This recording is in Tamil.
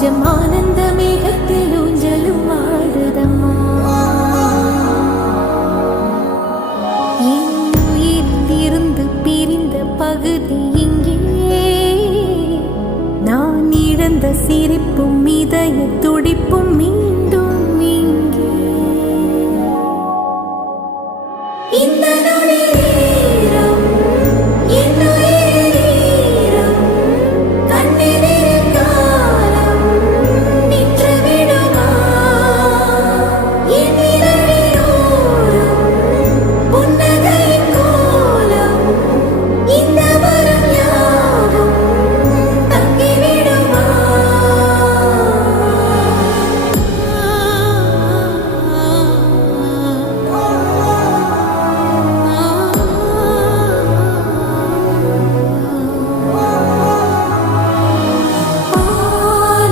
நெஞ்சம் ஆனந்த மேகத்தில் ஊஞ்சலும் ஆடுதம்மா. என் உயிரிலிருந்து பிரிந்த பகுதி இங்கே, நான் இழந்த சிரிப்பும் இதய துடிப்பும்